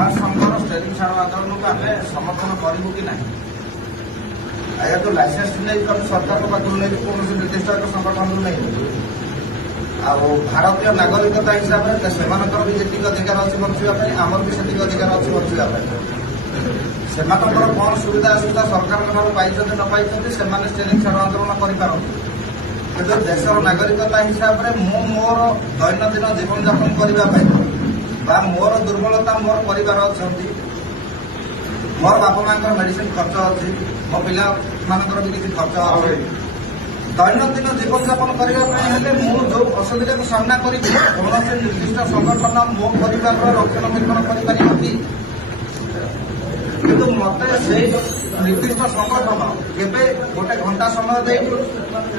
महासंघर steering छाड़ आंदोलन को आम समर्थन करूँ कि ना आया जो लाइसेंस नहीं सरकार पाखु नहीं कौन निर्दिष्ट एक संगठन नहीं आ भारतीय नागरिकता हिसाब से भी जी अधिकार अच्छी बचाई आमर भी से अधिकार अच्छी बचाई से कौन सुविधा असुविधा सरकार पाई न पाई से स्टेरिंग छाड़ आंदोलन कर देशर नागरिकता हिसाब से मोर दैनंदिन जीवन यापन करने मोर दुर्बलता मोर परिवार अच्छा मोर बापा माँ मेडिसिन खर्च अच्छी मो पिला मानकर भी किसी खर्च अच्छे दैनंदिन जीवन यापन करने जो असुविधा को सामना करी कौन से निर्दिष्ट संगठन मो परिवार रक्षणाबेक्षण कर किंतु मत से निर्दिष्ट संगठन केवे गोटे घंटा समय दे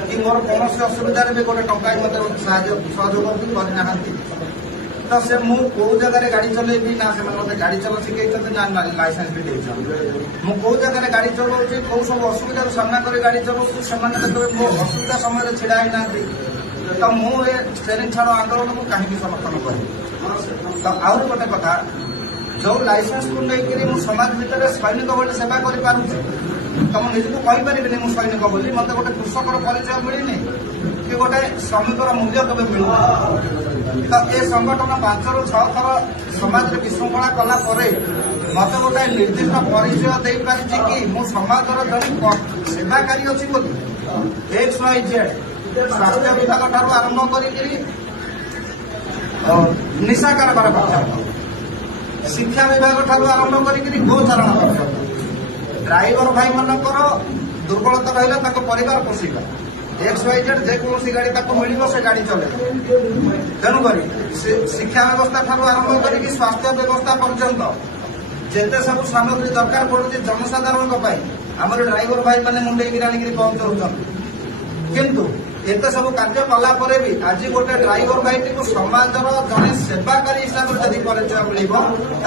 कि मोर कौन असुविधा भी गोटे टंका मत सहयोग करना तो से मु कौ जगह गाड़ी चलेबी ना से मत गाड़ी चला शिखे ना लाइसेंस भी मु कौ जगह गाड़ी चलाऊँ कौ सब असुविधा सामना कर गाड़ी चलाऊँ से मो असुविधा समय छिड़ा ही ना तो मुझे स्टेरिंग छाड़ आंदोलन को कहीं समर्थन करी तो आउ गोटे कथा जो लाइसेंस को लेकर समाज भितर सैनिक भाई सेवा कर तो मुझे कहीपरि मु सैनिक बोली मत गोटे कृषक परिचय मिलनी कि गोटे श्रमिकर मूल्य केवे मिलू तो ये संगठन 5 ରୁ 6 थर समाज में विशृंखला कला मत गोटे निर्दिष्ट परिचय दे पारि कि मु समाज जन सेवाकारी अच्छी बोली XYZ स्वास्थ्य विभाग ठार आरंभ कर निशा कारबार पर्यंत शिक्षा विभाग ठार आरंभ कर गोचारण पर्यंत ड्राइवर भाई मानकर दुर्बलता रहा परिवार पोषिबा XYZ जेकोसी गाड़ी मिल से गाड़ी चले तेणुक शिक्षा व्यवस्था ठार आरंभ कर स्वास्थ्य व्यवस्था पर्यंत जिते सब सामग्री दरकार पड़ुଛି जनसाधारण आम ड्राइवर भाई मैंने मुंडे आनिक पहुंचाऊँ किंतु एत सब कार्य कलापर भी आज गोटे ड्राइवर भाई को समाजर जड़े सेवाकारी हिसाब से जब परिचय मिल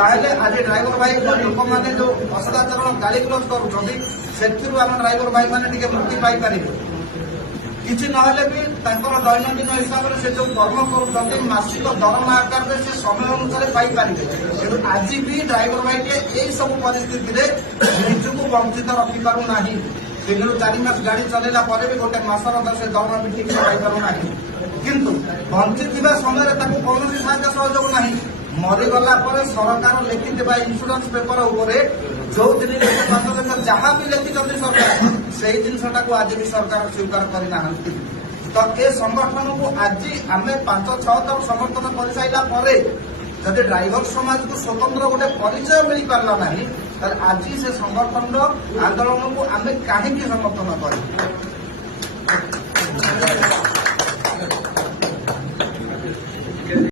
आज ड्राइवर भाई लोक मैंने जो असदाचरण गाड़ी ग्लोज करुम ड्राइवर भाई मैंने मुक्ति पाई किसी ना भी दैनंदिन हिसाब से जो कर्म कर मासिक दरमा आकार से समय अनुसार पाइपर कि आज भी ड्राइवर भाई यही सब परिस्थिति निजक वंचित रखिपारूना 3 ରୁ 4 मास गाड़ी चलैला भी गोटे मासर से दरमा भी ठीक से पाइपारूना किंतु बंची समय कौन साहय सहयोग ना मरीगला सरकार लिखि इन्शुरांस पेपर जो दिन 5 दिन जहाँ भी लिखि सरकार से जिनसा आज भी सरकार स्वीकार करना तो ये संगठन को आज आम 5-6 थर समर्थन कर सारा जब ड्राइवर समाज को स्वतंत्र गोटे परिचय मिल पारा ना आज से संगठन आंदोलन को आम कहीं समर्थन कर